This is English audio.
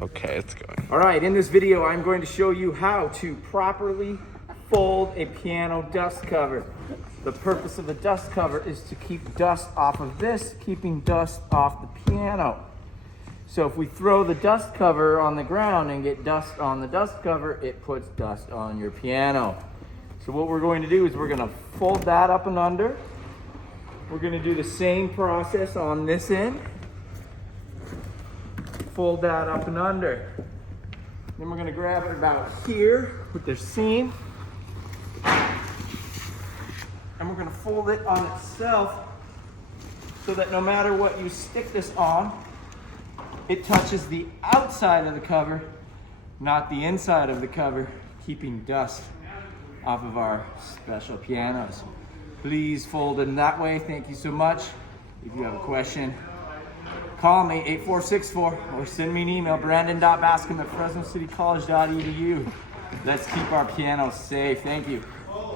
Okay, it's going. All right, in this video, I'm going to show you how to properly fold a piano dust cover. The purpose of the dust cover is to keep dust off of this, keeping dust off the piano. So if we throw the dust cover on the ground and get dust on the dust cover, it puts dust on your piano. So what we're going to do is we're going to fold that up and under. We're going to do the same process on this end. Fold that up and under. Then we're going to grab it about here with the seam. And we're going to fold it on itself so that no matter what you stick this on, it touches the outside of the cover, not the inside of the cover, keeping dust off of our special pianos. Please fold it in that way. Thank you so much. If you have a question, call me 8464 or send me an email, brandon.bascom@fresnocitycollege.edu. Let's keep our pianos safe. Thank you.